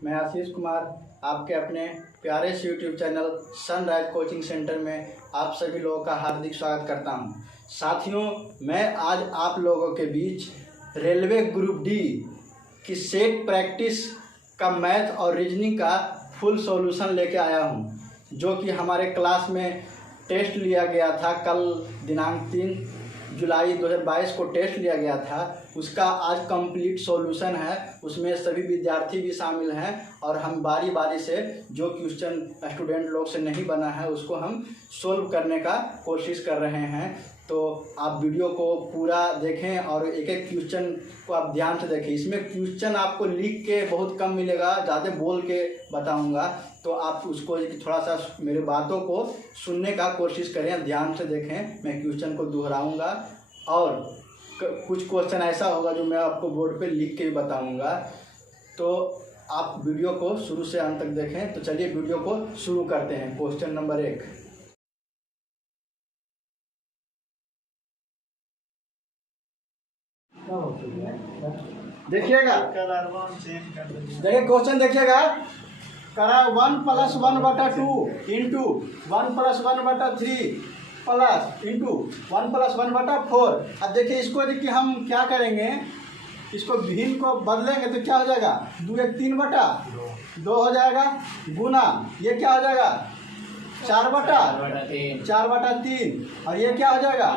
मैं आशीष कुमार आपके अपने प्यारे से YouTube channel sunrise coaching centre में आप सभी लोगों का हार्दिक स्वागत करता हूं। साथियों, मैं आज आप लोगों के बीच रेलवे ग्रुप डी की सेट प्रैक्टिस का मैथ और रीजनिंग का फुल सॉल्यूशन लेके आया हूं, जो कि हमारे क्लास में टेस्ट लिया गया था। कल दिनांक 3 जुलाई 2022 को टेस्ट लिया गया था। उसका आज कंप्लीट सॉल्यूशन है। उसमें सभी विद्यार्थी भी शामिल हैं और हम बारी बारी से जो क्वेश्चन स्टूडेंट लोग से नहीं बना है उसको हम सोल्व करने का कोशिश कर रहे हैं। तो आप वीडियो को पूरा देखें और एक एक क्वेश्चन को आप ध्यान से देखें। इसमें क्वेश्चन आपको लिख के बहुत कम मिलेगा, ज़्यादा बोल के बताऊंगा, तो आप उसको थोड़ा सा मेरे बातों को सुनने का कोशिश करें, ध्यान से देखें। मैं क्वेश्चन को दोहराऊंगा और कुछ क्वेश्चन ऐसा होगा जो मैं आपको बोर्ड पे लिख के भी बताऊंगा। तो आप वीडियो को शुरू से अंत तक देखें। तो चलिए वीडियो को शुरू करते हैं। क्वेश्चन नंबर 1, देखिएगा, देखिए क्वेश्चन देखिएगा। करा 1 + 1/2 इंटू 1 + 1/3 प्लस इंटू 1 + 1/4। अब देखिए इसको देखिए हम क्या करेंगे, इसको भिन्न को बदलेंगे तो क्या हो जाएगा, 2 × 3/2 हो जाएगा, गुना ये क्या हो जाएगा 4/3 और ये क्या हो जाएगा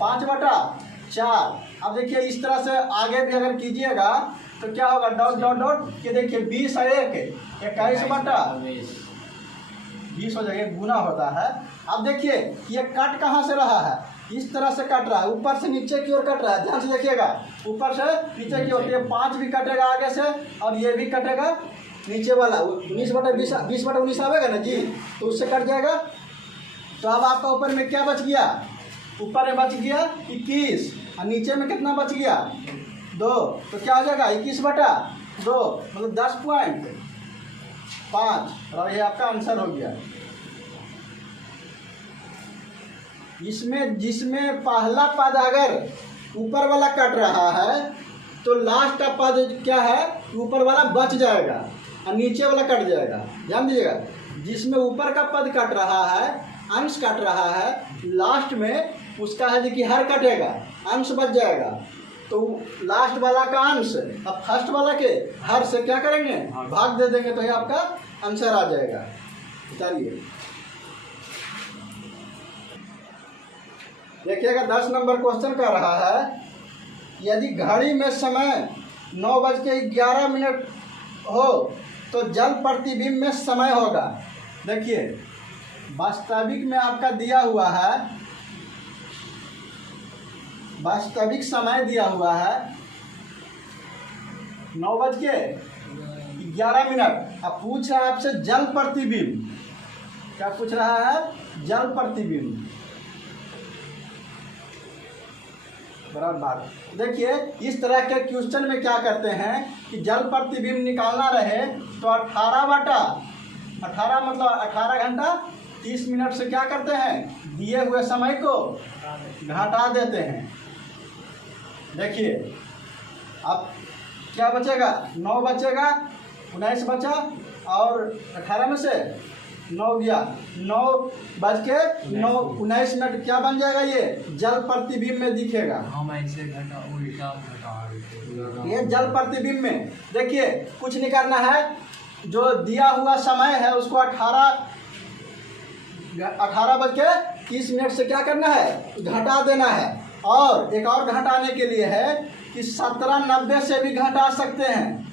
5/4। अब देखिए इस तरह से आगे भी अगर कीजिएगा तो क्या होगा, डॉट डॉट डॉट, ये देखिए 20 और 1 21/20 हो जाएगा, गुना होता है। अब देखिए ये कट कहाँ से रहा है, इस तरह से कट रहा है, ऊपर से नीचे की ओर कट रहा है। ध्यान से देखिएगा, ऊपर से नीचे की ओर। ये 5 भी कटेगा आगे से और ये भी कटेगा नीचे वाला 20/19 आवेगा ना जी, तो उससे कट जाएगा। तो अब आपका ऊपर में क्या बच गया, ऊपर में बच गया 21 और नीचे में कितना बच गया 2, तो क्या हो जाएगा 21/2 मतलब 10.5 और ये आपका आंसर हो गया। इसमें जिसमें पहला पद अगर ऊपर वाला कट रहा है तो लास्ट का पद क्या है, ऊपर वाला बच जाएगा और नीचे वाला कट जाएगा। ध्यान दीजिएगा, जिसमें ऊपर का पद कट रहा है, अंश कट रहा है, लास्ट में उसका है जो कि हर कटेगा, अंश बच जाएगा। तो लास्ट वाला का अंश अब फर्स्ट वाला के हर से क्या करेंगे, भाग दे देंगे, तो ये आपका आंसर आ जाएगा। चलिए देखिएगा, 10 नंबर क्वेश्चन कर रहा है, यदि घड़ी में समय 9:11 हो तो जल प्रतिबिंब में समय होगा। देखिए वास्तविक में आपका दिया हुआ है, वास्तविक समय दिया हुआ है 9:11। अब पूछ रहा है आपसे जल प्रतिबिंब, क्या पूछ रहा है, जल प्रतिबिंब। बराबर बात। देखिए इस तरह के क्वेश्चन में क्या करते हैं कि जल प्रतिबिंब निकालना रहे तो 18 मतलब 18 घंटा 30 मिनट से क्या करते हैं, दिए हुए समय को घटा देते हैं। देखिए अब क्या बचेगा, 9 बचेगा, 19 बचा और 18 में से 9 गया, 9:19 क्या बन जाएगा, ये जल प्रतिबिंब में दिखेगा। ये जल प्रतिबिंब में देखिए कुछ नहीं करना है, जो दिया हुआ समय है उसको 18:30 से क्या करना है, घटा देना है। और एक और घटाने के लिए है कि 17:90 से भी घटा सकते हैं,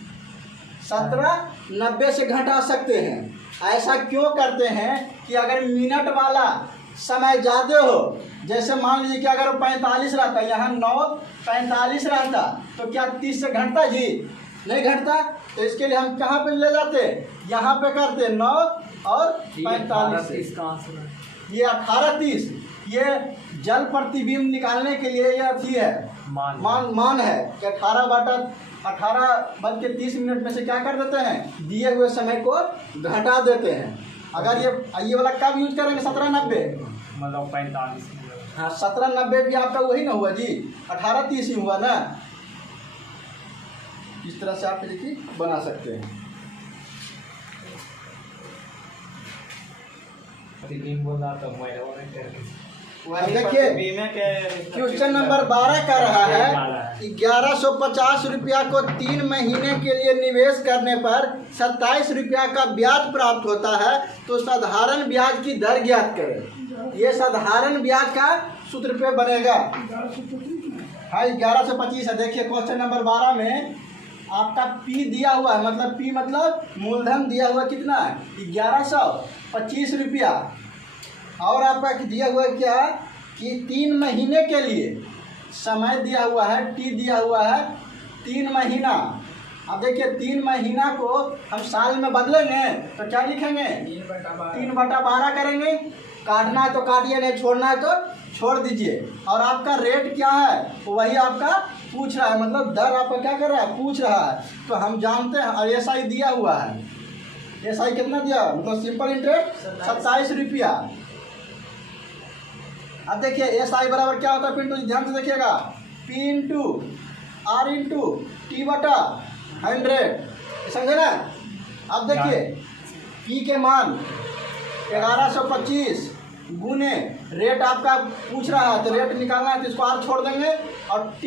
17:90 से घटा सकते हैं। ऐसा क्यों करते हैं कि अगर मिनट वाला समय ज़्यादा हो, जैसे मान लीजिए कि अगर 45 रहता, यहाँ 9:45 रहता, तो क्या 30 से घटता जी, नहीं घटता। तो इसके लिए हम कहाँ पे ले जाते, यहाँ पे करते 9 और 45, ये 18:30। ये जल प्रतिबिंब निकालने के लिए ये अथी है, मान है कि 18:30 में से क्या कर देते हैं, दिए हुए समय को घटा देते हैं। अगर ये वाला कब यूज करेंगे, 17:90 मतलब 45। हाँ 17:90 भी आपका वही ना हुआ जी, 18:30 ही हुआ ना। इस तरह से आप देखिए बना सकते हैं। अब देखिए क्वेश्चन नंबर 12 का रहा है 1150 रुपया को 3 महीने के लिए निवेश करने पर 27 रुपया का ब्याज प्राप्त होता है, तो साधारण ब्याज की दर ज्ञात करें। ये साधारण ब्याज का सूत्र पे बनेगा। हाँ 1125 है। देखिए क्वेश्चन नंबर 12 में आपका P दिया हुआ है, मतलब P मतलब मूलधन दिया हुआ कितना है 1125 रुपया, और आपका दिया हुआ है क्या कि 3 महीने के लिए समय दिया हुआ है, T दिया हुआ है 3 महीना। अब देखिए 3 महीना को हम साल में बदलेंगे तो क्या लिखेंगे 3/12 करेंगे। काटना है तो काटिए, नहीं छोड़ना है तो छोड़ दीजिए। और आपका रेट क्या है वही आपका पूछ रहा है, मतलब दर आपका क्या कर रहा है पूछ रहा है। तो हम जानते हैं और SI दिया हुआ है, SI कितना दिया मतलब सिंपल इंटरेस्ट 27 रुपया। अब देखिए SI बराबर क्या होता है पिंटू, ध्यान से देखिएगा P into R into T/100, समझे ना। अब देखिए P के मान 1125 गुने रेट आपका पूछ रहा है, तो रेट निकालना है तो इसको R छोड़ देंगे, और T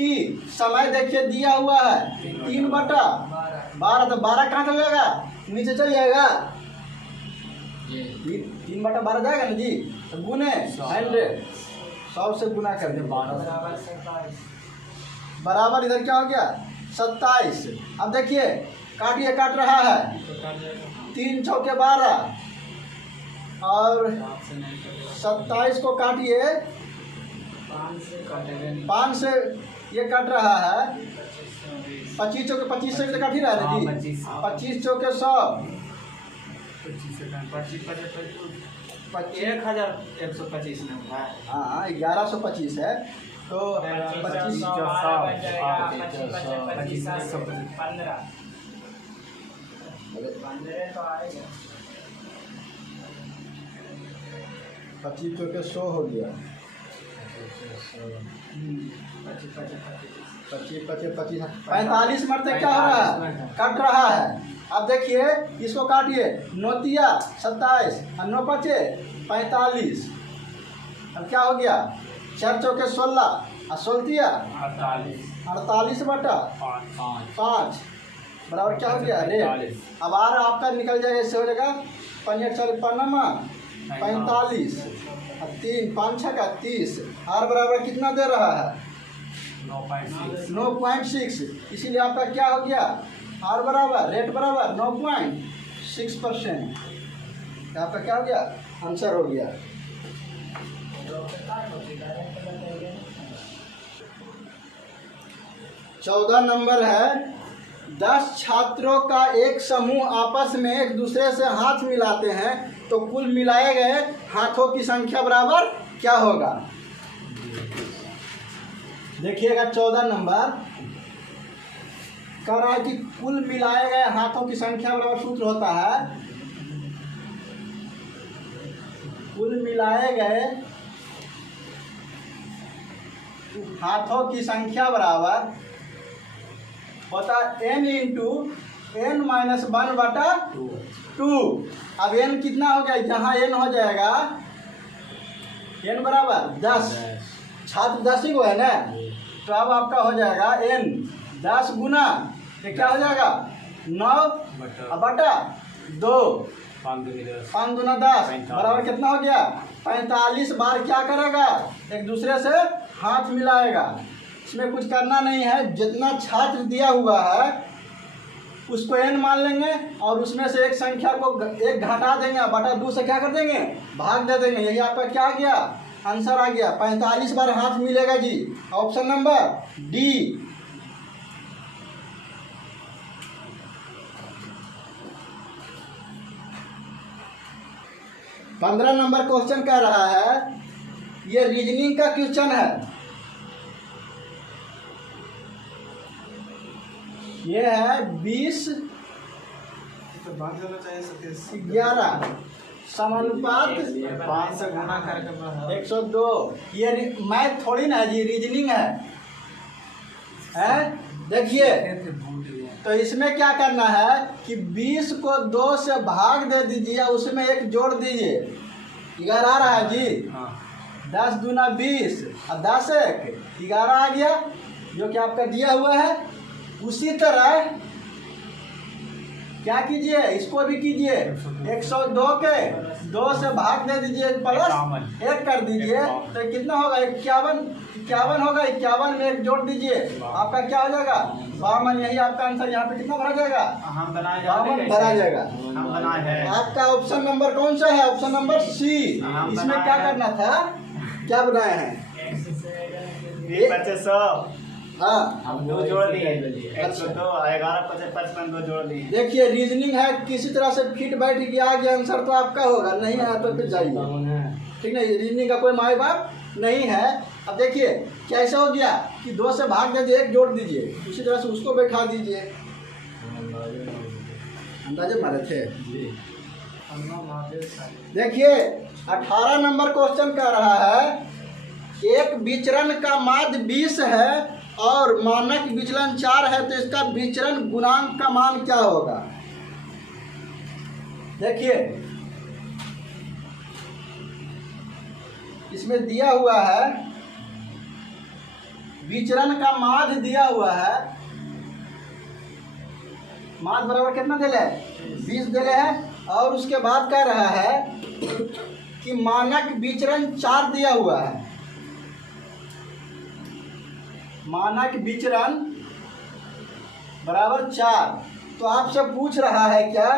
समय देखिए दिया हुआ है 3/12, तो 12 कहाँ चल जाएगा नीचे चल जाएगा, 3/12 जाएगा ना जी, तो गुने 100 से गुना कर दें बराबर इधर क्या हो गया 27। अब देखिए काटिए, काट रहा है 3 चौके 12 और 27 को काटिए 5 से ये कट रहा है 25 चौके 25 से भी काट ही रहा है जी, 25 चौके 100 1125 है। हाँ 1125 है तो 25 चौके 100 हो गया, 45 मरते क्या हो रहा है कट रहा है। अब देखिए इसको काटिए, 9 27 और 9 5 45, अब क्या हो गया 4 चौके 16 और 16 48/5 बराबर क्या हो गया रेट। अब R आपका निकल जाएगा, इससे हो जाएगा 5 45 और 3 5 6 30, R बराबर कितना दे रहा है 9.6, इसीलिए आपका क्या हो गया R बराबर रेट बराबर 9.6%। आपका क्या हो गया आंसर हो गया। चौदह नंबर है 10 छात्रों का एक समूह आपस में एक दूसरे से हाथ मिलाते हैं तो कुल मिलाए गए हाथों की संख्या बराबर क्या होगा। देखिएगा 14 नंबर कह रहा है कि कुल मिलाए गए हाथों की संख्या बराबर सूत्र होता है कुल मिलाए गए हाथों की संख्या बराबर होता है n इंटू n-1/2। अब n कितना हो गया, यहाँ n हो जाएगा n बराबर 10, छात्र 10 ही को है ना, तो अब आपका हो जाएगा n 10 गुना ये क्या हो जाएगा 9/2, 5 दूना 10 बराबर कितना हो गया 45 बार क्या करेगा एक दूसरे से हाथ मिलाएगा। इसमें कुछ करना नहीं है, जितना छात्र दिया हुआ है उसको n मान लेंगे और उसमें से एक संख्या को एक घटा देंगे, बटा 2 से क्या कर देंगे भाग दे देंगे। यही आपका क्या आ गया आंसर आ गया, 45 बार हाथ मिलेगा जी, ऑप्शन नंबर डी। पंद्रह नंबर क्वेश्चन कह रहा है, ये रीजनिंग का क्वेश्चन है। ये है 20 11 समानुपात 5 से गुना करके 102। ये मैथ थोड़ी ना है जी, रीजनिंग है? देखिए तो इसमें क्या करना है कि 20 को 2 से भाग दे दीजिए, उसमें 1 जोड़ दीजिए, 11 आ रहा है जी। हाँ 10 दूना 20 और 10 एक 11 आ गया, जो कि आपका दिया हुआ है। उसी तरह क्या कीजिए, इसको भी कीजिए। 102 के 2 से भाग दे दीजिए, प्लस 1 कर दीजिए, तो कितना होगा? 51 होगा। 51 में 1 जोड़ दीजिए, आपका क्या हो जाएगा? 52। यही आपका आंसर। यहाँ पे कितना भरा जाएगा? हम बनाए 52 भरा जाएगा। हम बनाए हैं। आपका ऑप्शन नंबर कौन सा है? Option number C. इसमें क्या करना था? क्या बनाए हैं? 2500 हाँ, हम 2 जोड़ दिए। 102 11 55 2 जोड़ दिए। देखिए रीजनिंग है, किसी तरह से फिट बैठ गया, आ गया आंसर तो आपका होगा, नहीं आया तो फिर जाइए। ठीक है, रीजनिंग का कोई माई बाप नहीं है। अब देखिए कैसे हो गया कि 2 से भाग दे दिए, 1 जोड़ दीजिए, उसी तरह से उसको बैठा दीजिए। अंदाजे मारे थे। देखिए 18 नंबर क्वेश्चन कर रहा है, एक विचरण का माध्य 20 है और मानक विचलन 4 है, तो इसका विचरण गुणांक का मान क्या होगा? देखिए इसमें दिया हुआ है, विचरण का माध्य दिया हुआ है। माध्य बराबर कितना दिले? 20 दिले है। और उसके बाद कह रहा है कि मानक विचरण 4 दिया हुआ है। मानक विचरण बराबर 4। तो आपसे पूछ रहा है क्या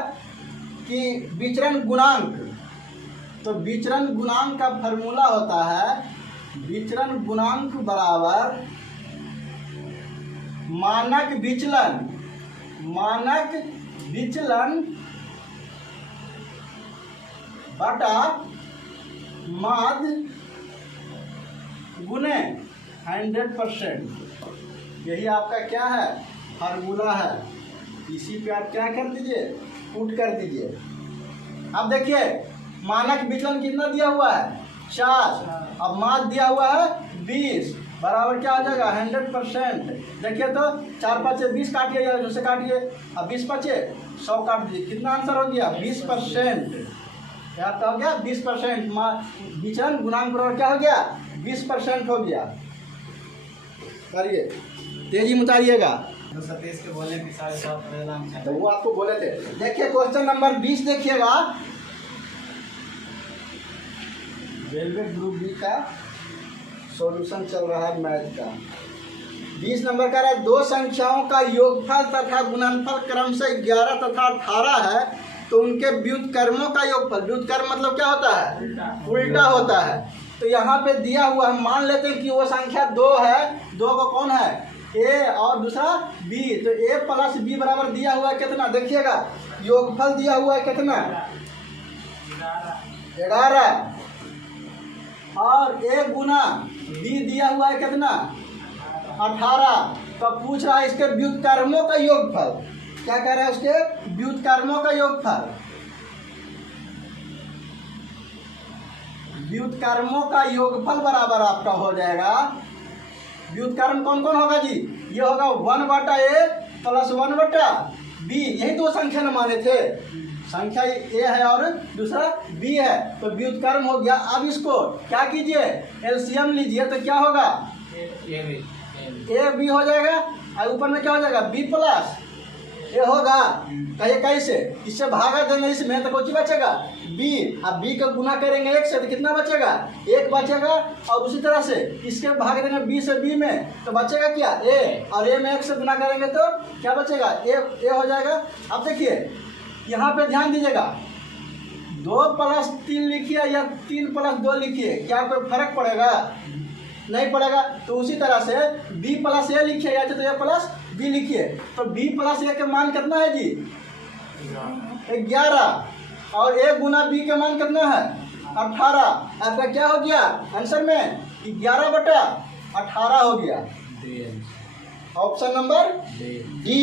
कि विचरण गुणांक। तो विचरण गुणांक का फॉर्मूला होता है, विचरण गुणांक बराबर मानक विचलन बटा माध्य गुने 100%। यही आपका क्या है? फार्मूला है। इसी पे आप क्या कर दीजिए? पुट कर दीजिए। अब देखिए मानक विचलन कितना दिया हुआ है? 4। अब माध्य दिया हुआ है 20, बराबर क्या आ जाएगा? 100%। देखिए तो 4 5 20 काटिए, या जैसे काटिए। अब 20 5 100 काट दीजिए, कितना आंसर हो गया? 20%। क्या हो गया? 20%। विचलन गुणांक बराबर क्या हो गया? 20% हो गया। करिए, तेजी में उतारिएगा। 230 के बोलने के साथ तो वो आपको बोले थे। देखिए क्वेश्चन नंबर 20 देखिएगा, रेलवे ग्रुप बी का सॉल्यूशन चल रहा है मैथ का। 20 नंबर का रहा है, 2 संख्याओं का योगफल तथा गुणनफल क्रमशः 11 तथा 18 है, तो उनके व्युत्क्रमों का योगफल। व्युत्क्रम मतलब क्या होता है? उल्टा होता है। तो यहाँ पे दिया हुआ, हम मान लेते हैं कि वो संख्या 2 है। 2 को कौन है? ए और दूसरा बी। तो ए प्लस बी बराबर दिया हुआ है कितना? देखिएगा योगफल दिया हुआ है कितना? 11 और ए गुना बी दिया हुआ है कितना? 18। तो पूछ रहा है इसके व्युत्क्रमों का योगफल। क्या कह रहा है? उसके व्युत्क्रमों का योगफल। व्युत्क्रमों का योगफल बराबर आपका हो जाएगा। व्युत्क्रम कौन कौन होगा जी? ये होगा 1/a प्लस 1/b। यही 2 संख्या न माने थे, संख्या ए है और दूसरा बी है, तो व्युत्क्रम हो गया। अब इसको क्या कीजिए? एलसीएम लीजिए, तो क्या होगा? ए बी हो जाएगा, और ऊपर में क्या हो जाएगा? बी प्लस ए होगा। कहिए कैसे? इससे भागा देंगे इसमें, तो कुछ बचेगा बी। अब बी का गुना करेंगे 1 से, तो कितना बचेगा? 1 बचेगा। और उसी तरह से इसके भाग देंगे बी से बी में, तो बचेगा क्या? ए। और ए में 1 से गुना करेंगे तो क्या बचेगा? ए हो जाएगा। अब देखिए यहाँ पे ध्यान दीजिएगा, 2 + 3 लिखिए या 3 + 2 लिखिए, क्या कोई फर्क पड़ेगा? नहीं पड़ेगा। तो उसी तरह से b + a लिखिए या तो a + b लिखिए। तो b + a के मान कितना है जी? 11। और a गुना b के मान कितना है? 18। आपका क्या हो गया आंसर में? 11/18 हो गया। Option number D,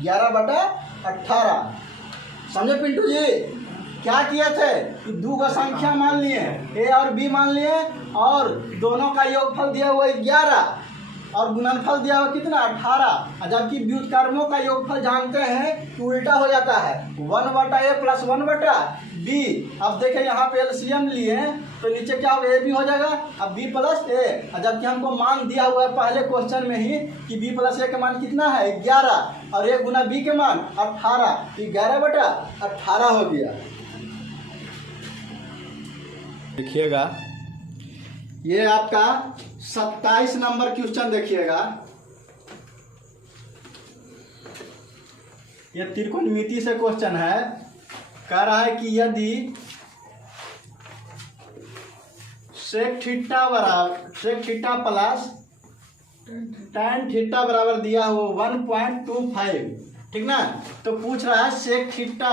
11/18। समझे पिंटू जी? क्या किए थे कि 2 संख्या मान लिए, ए और बी मान लिए, और दोनों का योगफल दिया हुआ 11। और गुणनफल दिया हुआ कितना 18, जबकि व्युत्क्रमों का योगफल जानते हैं कि उल्टा हो जाता है 1/a प्लस 1/b। अब देखें यहाँ पे एलसीएम लिए तो नीचे क्या होगा, a b हो जाएगा, अब b प्लस a, जबकि हमको मान दिया हुआ है पहले क्वेश्चन में ही कि b प्लस a का मान कितना है 11 और a गुना b के मान 18, तो 11/18 हो गया। देखिएगा ये आपका 27 नंबर क्वेश्चन देखिएगा, ये त्रिकोणमिति से क्वेश्चन है। कह रहा है कि यदि sec theta plus tan theta बराबर दिया हो 1.25, ठीक ना, तो पूछ रहा है सेक थीटा,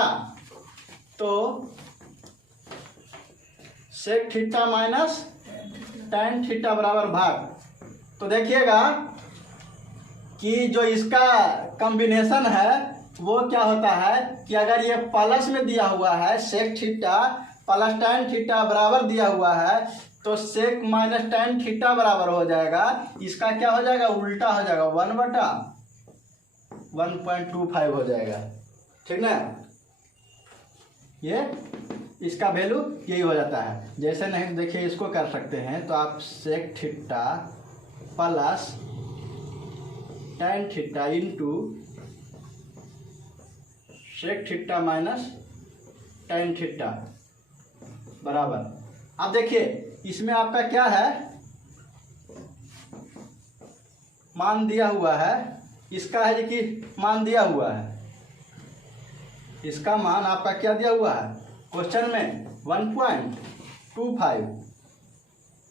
तो sec theta minus tan theta बराबर भाग। तो देखिएगा कि जो इसका कॉम्बिनेशन है वो क्या होता है कि अगर ये प्लस में दिया हुआ है sec theta plus tan theta बराबर दिया हुआ है तो सेक माइनस tan थीटा बराबर हो जाएगा, इसका क्या हो जाएगा उल्टा हो जाएगा 1/1.25 हो जाएगा, ठीक ना। ये इसका वैल्यू यही हो जाता है। जैसे नहीं देखिए इसको कर सकते हैं, तो आप sec theta plus tan theta into sec theta minus tan theta बराबर। अब देखिए इसमें आपका क्या है, मान दिया हुआ है, इसका है कि मान दिया हुआ है, इसका मान आपका क्या दिया हुआ है क्वेश्चन में 1.25।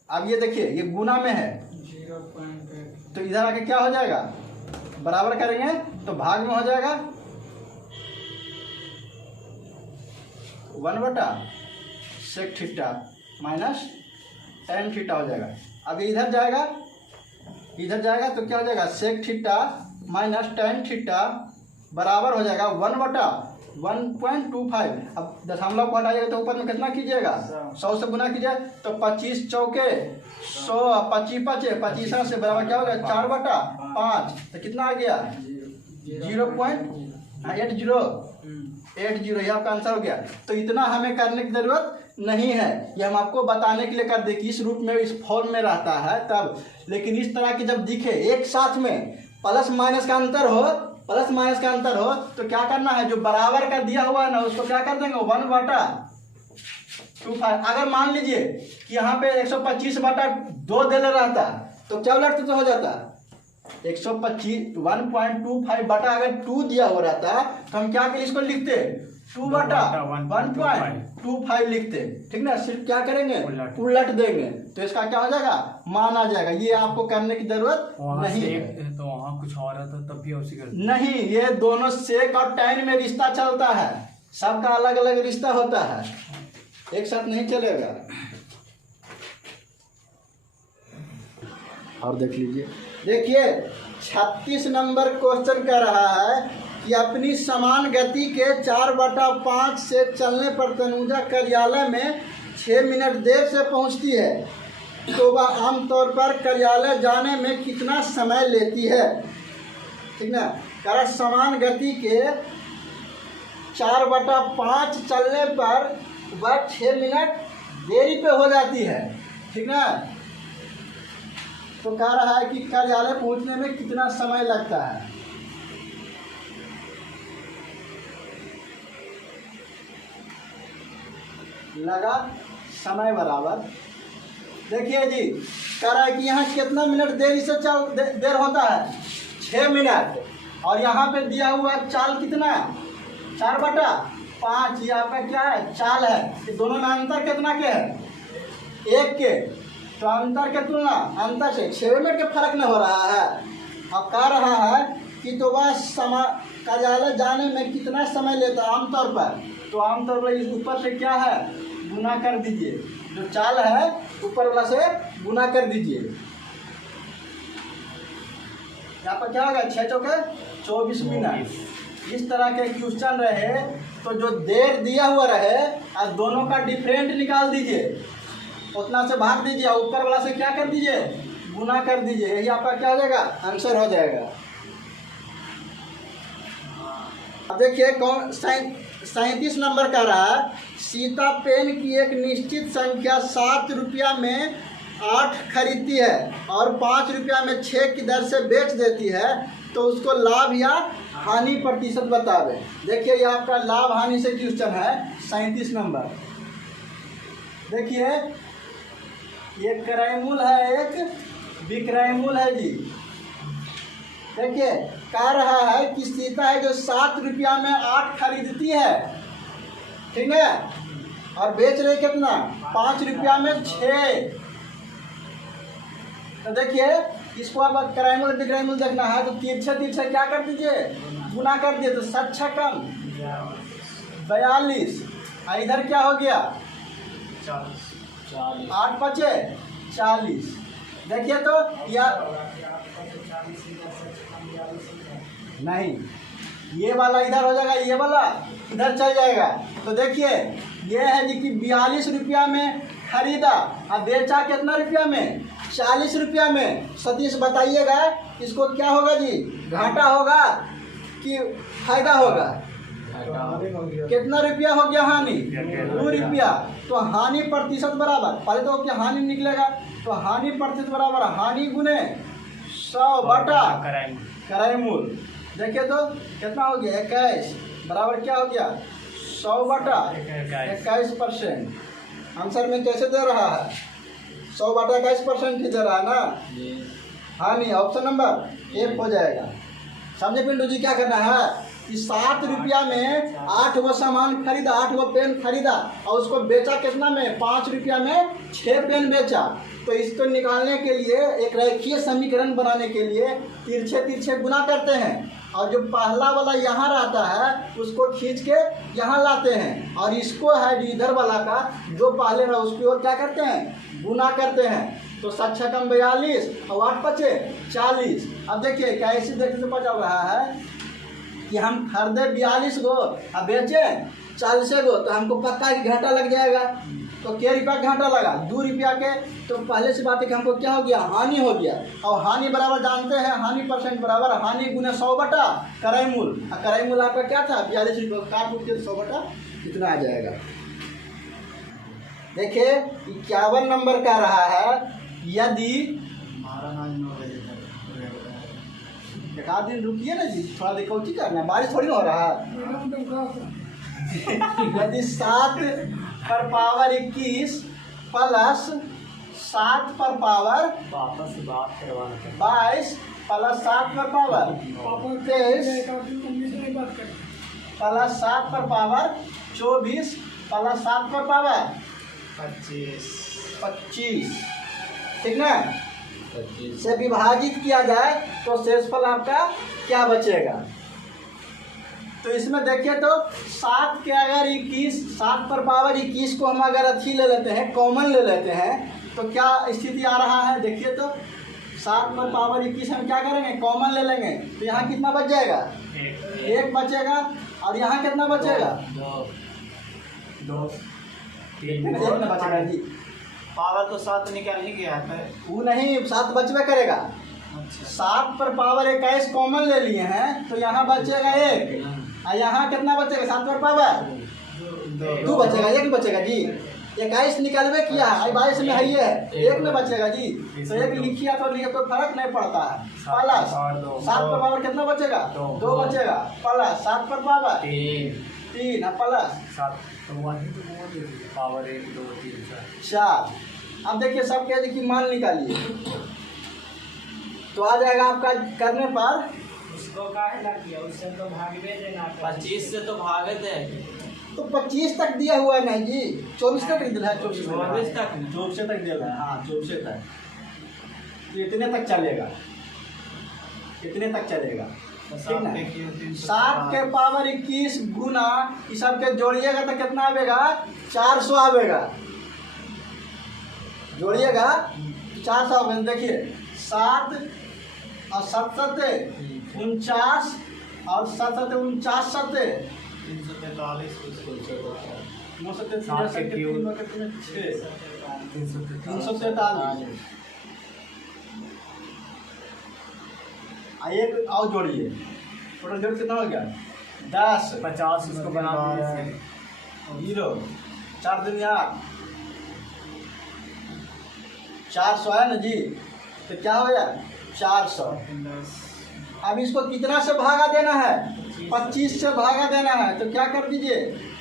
अब ये देखिए ये गुना में है 0.8, तो इधर आके क्या हो जाएगा बराबर करेंगे तो भाग में हो जाएगा 1/सेक थीटा माइनस tan थीटा हो जाएगा। अब इधर जाएगा तो क्या हो जाएगा sec theta minus tan theta बराबर हो जाएगा 1/1.25। अब दशमलव को हटाइएगा तो ऊपर में कितना कीजिएगा 100 से गुना कीजिए, तो 25 चौके 100, 25 बचे 25 से बराबर क्या हो गया 4/5, तो कितना आ गया 0.80 ये आपका आंसर हो गया। तो इतना हमें करने की जरूरत नहीं है, ये हम आपको बताने के लिए कर दे कि इस रूप में इस फॉर्म में रहता है तब। लेकिन इस तरह की जब दिखे एक साथ में प्लस माइनस का अंतर हो तो क्या करना है, जो बराबर का दिया हुआ है ना उसको क्या कर देंगे 1/25। अगर मान लीजिए कि यहाँ पे 125/2 देने रहता तो क्या उलट तो हो जाता 125 1.25 बटा अगर 2 दिया हो रहता तो हम क्या करें इसको लिखते 2/1.25 लिखते, ठीक ना। सिर्फ क्या करेंगे उलट देंगे तो इसका क्या हो जाएगा मान आ जाएगा। ये आपको करने की जरूरत नहीं है। तो वहाँ कुछ और है तो तब भी उसी कर नहीं, ये दोनों सेक और tan में रिश्ता चलता है, सबका अलग अलग रिश्ता होता है, एक साथ नहीं चलेगा। और देख लीजिए, देखिए 36 नंबर क्वेश्चन कर रहा है कि अपनी समान गति के 4/5 से चलने पर तनुजा कार्यालय में 6 मिनट देर से पहुंचती है, तो वह आमतौर पर कार्यालय जाने में कितना समय लेती है, ठीक ना। कारण समान गति के 4/5 चलने पर वह 6 मिनट देरी पे हो जाती है, ठीक ना। तो कह रहा है कि कार्यालय पहुंचने में कितना समय लगता है। लगा समय बराबर, देखिए जी कह रहा है कि यहाँ कितना मिनट देरी से देर होता है 6 मिनट, और यहाँ पे दिया हुआ चाल कितना 4/5, यहाँ पे क्या है चाल है, कि दोनों में अंतर कितना के है 1 के, तो अंतर के तुलना अंतर से 6 मिनट के फर्क नहीं हो रहा है। अब कह रहा है कि तो वह कार्यालय जाने में कितना समय लेता है आमतौर पर, तो आमतौर पर इस ऊपर से क्या है गुना कर दीजिए, जो चाल है ऊपर वाला से गुना कर दीजिए। यहाँ पर क्या होगा 6 चौके 24 मिनट। इस तरह के क्वेश्चन रहे तो जो देर दिया हुआ रहे और दोनों का डिफरेंट निकाल दीजिए, उतना से भाग दीजिए, ऊपर वाला से क्या कर दीजिए गुना कर दीजिए, यही आपका क्या हो जाएगा, आंसर हो जाएगा। अब देखिए कौन 37 नंबर का रहा, सीता पेन की एक निश्चित संख्या 7 रुपया में 8 खरीदती है और 5 रुपया में 6 की दर से बेच देती है, तो उसको लाभ या हानि प्रतिशत बतावे। देखिए ये आपका लाभ हानि से क्वेश्चन है 37 नंबर। देखिए ये क्रय मूल्य है, एक विक्रय मूल्य है जी। देखिए कह रहा है कि सीता है जो 7 रुपया में 8 खरीदती है, ठीक है, और बेच रही कितना, 5 रुपया में 6। तो देखिए इसको अब क्रय मूल्य विक्रय मूल्य देखना है, तो तिरछे तिरछे क्या कर दीजिए, गुना कर दिए, तो 7 6 कम 42, इधर क्या हो गया 8 बचे 40। देखिए तो या नहीं, ये वाला इधर हो जाएगा, ये वाला इधर चल जाएगा। तो देखिए ये है जी कि 42 रुपया में खरीदा और बेचा कितना रुपया में, 40 रुपया में। सतीश बताइएगा इसको क्या होगा जी, घाटा होगा कि फायदा होगा, कितना रुपया हो गया हानि, 2 रुपया। तो हानि प्रतिशत बराबर, पहले तो क्या हानि निकलेगा, तो हानि प्रतिशत बराबर हानि गुने 100 बटा क्रय मूल्य। देखिए तो कितना हो गया 21 बराबर क्या हो गया 100 बटा 21%। आंसर में कैसे दे रहा है, 100 बटा 21% ही दे रहा है ना। हानि ऑप्शन नंबर 1 हो जाएगा। समझे पिंटू जी क्या करना है कि 7 रुपया में 8 वो सामान खरीदा, 8 वो पेन खरीदा और उसको बेचा कितना में, 5 रुपया में 6 पेन बेचा। तो इसको निकालने के लिए एक रेखीय समीकरण बनाने के लिए तिरछे तिरछे गुना करते हैं, और जो पहला वाला यहाँ रहता है उसको खींच के यहाँ लाते हैं, और इसको है इधर वाला का जो पहले रहा उसकी ओर क्या करते हैं, गुना करते हैं। तो 7 6 कम 42 और 8 बचे 40। अब देखिए कैसे देखने से पता रहा है कि हम खरीदे 42 गो और बेचे 40 गो, तो हमको पक्का कि घाटा लग जाएगा। तो क्या रुपया घाटा लगा, 2 रुपया के। तो पहले से बात है कि हमको क्या हो गया, हानि हो गया। और हानि बराबर जानते हैं, हानि परसेंट बराबर हानि गुने 100 बटा क्रय मूल्य। और क्रय मूल्य आपका क्या था 42 रुपये, काट उठ के 100 बटा कितना आ जाएगा। देखिए 51 नंबर का रहा है, यदि एक आध दिन रुकिए ना जी, थोड़ा देखो क्या करना है, बारिश थोड़ी ना हो रहा है। यदि 7 पर पावर 21 प्लस 7 पर पावर 22 प्लस 7 पर पावर 23 प्लस 7 पर पावर 24 प्लस 7 पर पावर 25, ठीक ना, से विभाजित किया जाए तो शेषफल आपका क्या बचेगा। तो इसमें देखिए तो 7 के अगर 21, 7 पर पावर 21 को हम अगर अच्छी ले लेते हैं, कॉमन ले लेते हैं, तो क्या स्थिति आ रहा है। देखिए तो 7 पर पावर 21 हम क्या करेंगे, कॉमन ले लेंगे, तो यहाँ कितना बच जाएगा, 1 बचेगा। और यहाँ कितना बचेगा, 2 बचेगा जी। पावर तो 7 निकाल ही गया था, वो नहीं 7 बचवे करेगा। 7 पर पावर 21 कॉमन ले लिए हैं, तो यहाँ बचेगा 1, और यहाँ कितना बचेगा, 7 पर पावर 2 बचेगा, 1 बचेगा जी। 21 निकलवे किया है, 22 में है ये 1 में बचेगा जी। तो 1 लिखिए तो लिए तो फर्क नहीं पड़ता है। प्लस 7 पर पावर कितना बचेगा, 2 बचेगा, प्लस 7 पर पावर 3 प्लस 7 पावर 1 2 3 4। अब देखिए सब कह दी कि मान निकालिए, तो आ जाएगा आपका करने पर उसको काहे ना किया, उससे तो भागवे देना, 25 से तो भागे थे, तो 25 तक दिया हुआ है नहीं जी, 24 तक दिया है, 24 तक 24 तक दिया है, हाँ 24 तक, तो इतने तक चलेगा, इतने तक चलेगा। 7 के पावर 21 गुना इस सब के जोड़िएगा तो कितना आवेगा, 400 आवेगा, जोड़िएगा 400 आवेगा। देखिए 7 और 7 सत्ते 49 और 7 सत्ते 49 सत्ते 343 एक और जोड़िए, टोटल जोड़ कितना हो गया 10, 50 उसको बना दीजिए। 0, 4 दुनिया 400 है ना जी, तो क्या हो गया 400। अब इसको कितना से भागा देना है 25 से भागा देना है, तो क्या कर दीजिए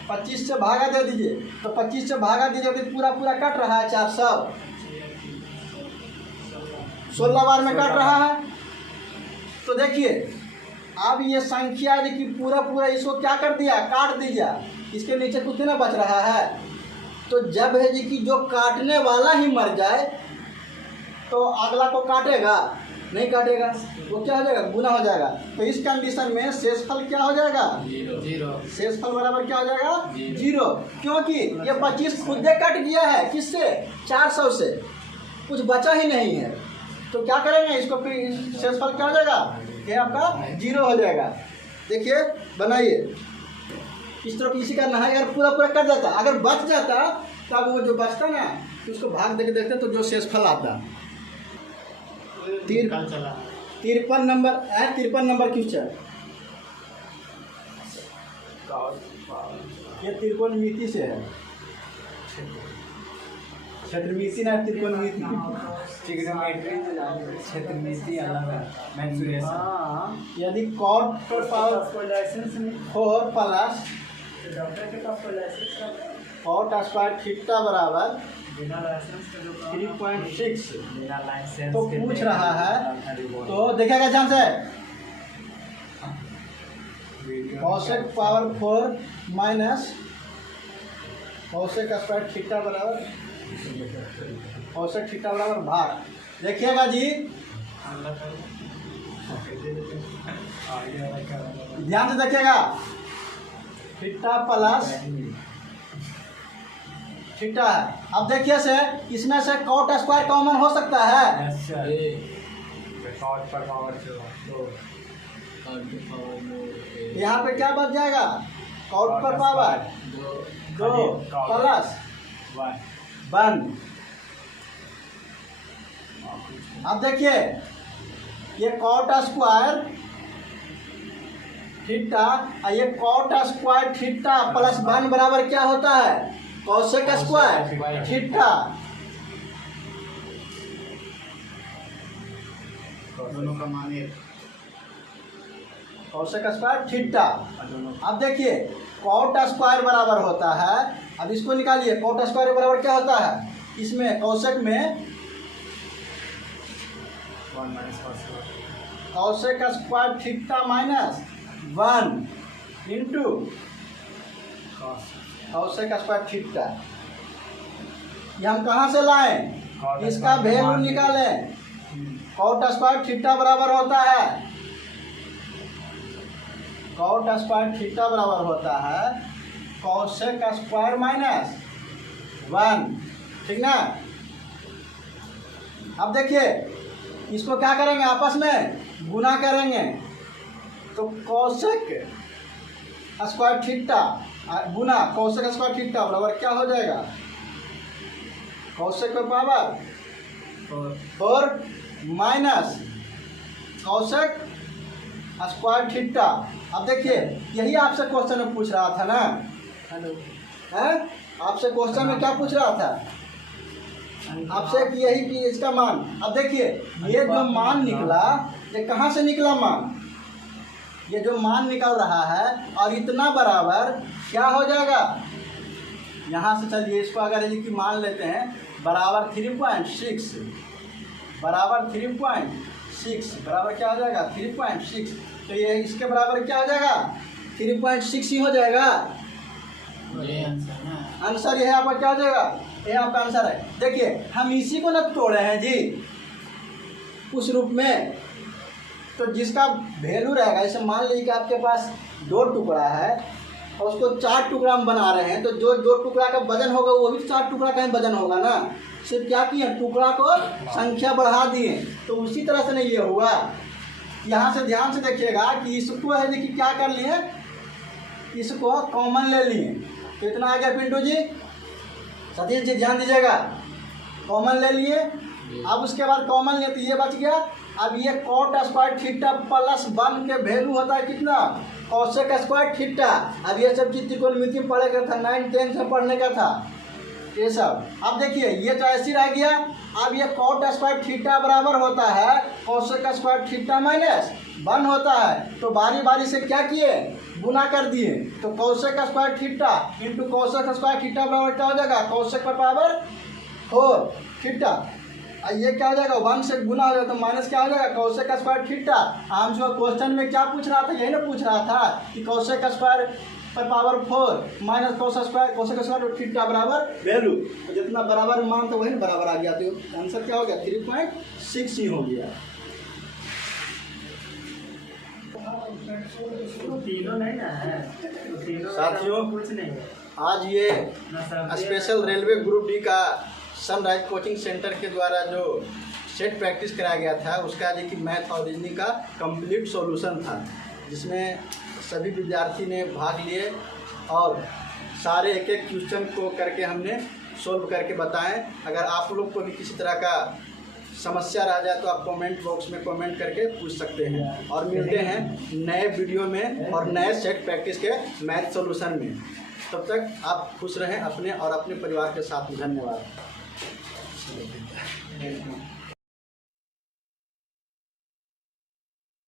25 से भागा दे दीजिए, तो 25 से भागा दीजिए तो पूरा पूरा कट रहा है 400, 16 बार में कट रहा है। तो देखिए अब ये संख्या है कि पूरा पूरा इसको क्या कर दिया काट दिया, इसके नीचे कुछ ना बच रहा है। तो जब है जी कि जो काटने वाला ही मर जाए तो अगला को काटेगा नहीं काटेगा, वो क्या हो जाएगा गुना हो जाएगा। तो इस कंडीशन में शेषफल क्या हो जाएगा 0 शेषफल बराबर क्या हो जाएगा 0, क्योंकि ये 25 खुद से कट गया है किससे 400 से, कुछ बचा ही नहीं है। तो क्या करेंगे इसको फिर शेषफल क्या हो जाएगा ये आपका 0 हो जाएगा। देखिए बनाइए इस तरफ इसी का नहा, अगर पूरा पूरा कट जाता अगर बच जाता तब वो जो बचता ना तो उसको भाग देके देखते तो जो शेषफल आता 53 नंबर है, 53 नंबर क्वेश्चन। ये त्रिकोणमिति से है, क्षेत्रमिति ना त्रिकोणमिति। क्षेत्रमिति अलग है, मेंसुरेशन। हाँ, यदि cot पर पावर लाइसेंस नहीं, 4 प्लस डॉक्टर के पास कोई लाइसेंस cot स्क्वायर थीटा बराबर बिना लाइसेंस के जो 3.6 बिना लाइसेंस तो के पूछ रहा है, तो देखेगा ध्यान से cosec power 4 minus cosec square theta बराबर cosec थीटा बराबर भाग। देखिएगा जी ध्यान से देखिएगा थीटा प्लस थीटा है। अब देखिए से इसमें से cot स्क्वायर कॉमन हो सकता है, यहाँ पे क्या बच जाएगा cot पर पावर 2 प्लस 1। अब देखिए ये cot स्क्वायर थीटा और ये cot स्क्वायर थीटा प्लस 1 बराबर क्या होता है cosec स्क्वायर थीटा। दोनों का मान एक, cosec स्क्वायर थीटा। अब देखिए cot स्क्वायर बराबर होता है, अब इसको निकालिए cot स्क्वायर बराबर क्या होता है इसमें cosec में cosec square theta minus 1 into cosec square theta. ये हम कहाँ से लाएं इसका वैल्यू निकालें। cot स्क्वायर थीटा बराबर होता है cot स्क्वायर थीटा बराबर होता है cosec स्क्वायर माइनस 1, ठीक ना। अब देखिए इसको क्या करेंगे आपस में गुना करेंगे, तो cosec स्क्वायर थीटा गुना cosec स्क्वायर थीटा बराबर क्या हो जाएगा cosec का power 4 minus cosec square theta. अब देखिए यही आपसे क्वेश्चन में पूछ रहा था ना, हेलो है आपसे क्वेश्चन में क्या पूछ रहा था आपसे कि यही कि इसका मान। अब देखिए ये जो मान निकला ये कहाँ से निकला मान, ये जो मान निकल रहा है और इतना बराबर क्या हो जाएगा यहाँ से। चलिए इसको अगर ये कि मान लेते हैं बराबर 3.6 बराबर 3.6 बराबर क्या हो जाएगा 3.6, तो ये इसके बराबर क्या हो जाएगा 3.6 ही हो जाएगा। आंसर ये है आपका क्या हो जाएगा, ये आपका आंसर है। देखिए हम इसी को न तोड़े हैं जी उस रूप में, तो जिसका वैल्यू रहेगा जैसे मान लीजिए कि आपके पास 2 टुकड़ा है और उसको 4 टुकड़ा हम बना रहे हैं, तो जो 2 टुकड़ा का वजन होगा वो भी 4 टुकड़ा का ही वजन होगा ना। सिर्फ क्या किए टुकड़ा को संख्या बढ़ा दिए, तो उसी तरह से नहीं ये हुआ। यहाँ से ध्यान से देखिएगा कि इसको है कि क्या कर लिए इसको कॉमन ले लिए, तो इतना आ गया पिंटू जी सतीश जी ध्यान दीजिएगा, कॉमन ले लिए। अब उसके बाद कॉमन लिए तो ये बच गया अब ये कॉट स्क्वायर थीटा प्लस 1 के वैल्यू होता है कितना, कोसेक स्क्वायर थीटा। अब ये सब चीज त्रिकोणमिति में पढ़ेगा था, 9th 10th में पढ़ने का था ये सब। अब देखिए ये तो ऐसे रह गया। अब ये कॉट स्क्वायर थीटा बराबर होता है कोसेक स्क्वायर थीटा माइनस 1 होता है। तो बारी बारी से क्या किए, गुना कर दिए। तो cosec square theta into cosec square theta बराबर क्या हो जाएगा, कोसेक पर पावर 4 थीटा। ये क्या हो जाएगा, 1 से गुना हो जाएगा तो माइनस क्या हो जाएगा, कोसेक स्क्वायर थीटा। हम जो क्वेश्चन में क्या पूछ रहा था, यही ना पूछ रहा था कि कोसेक स्क्वायर पर power 4 minus cosec square theta बराबर वैल्यू। तो जितना बराबर मान तो वही बराबर आ गया। तो आंसर क्या हो गया, 3.6 ही हो गया। तीनों नहीं ना है, तीनों साथियों कुछ नहीं है। आज ये स्पेशल रेलवे ग्रुप डी का सनराइज कोचिंग सेंटर के द्वारा जो सेट प्रैक्टिस कराया गया था उसका जो कि मैथ और रीजनिंग का कंप्लीट सॉल्यूशन था, जिसमें सभी विद्यार्थी ने भाग लिए और सारे एक एक क्वेश्चन को करके हमने सोल्व करके बताएं। अगर आप लोग को भी किसी तरह का समस्या रह जाए तो आप कमेंट बॉक्स में कमेंट करके पूछ सकते हैं। और मिलते हैं नए वीडियो में और नए सेट प्रैक्टिस के मैथ सॉल्यूशन में। तब तक आप खुश रहें अपने और अपने परिवार के साथ। धन्यवाद।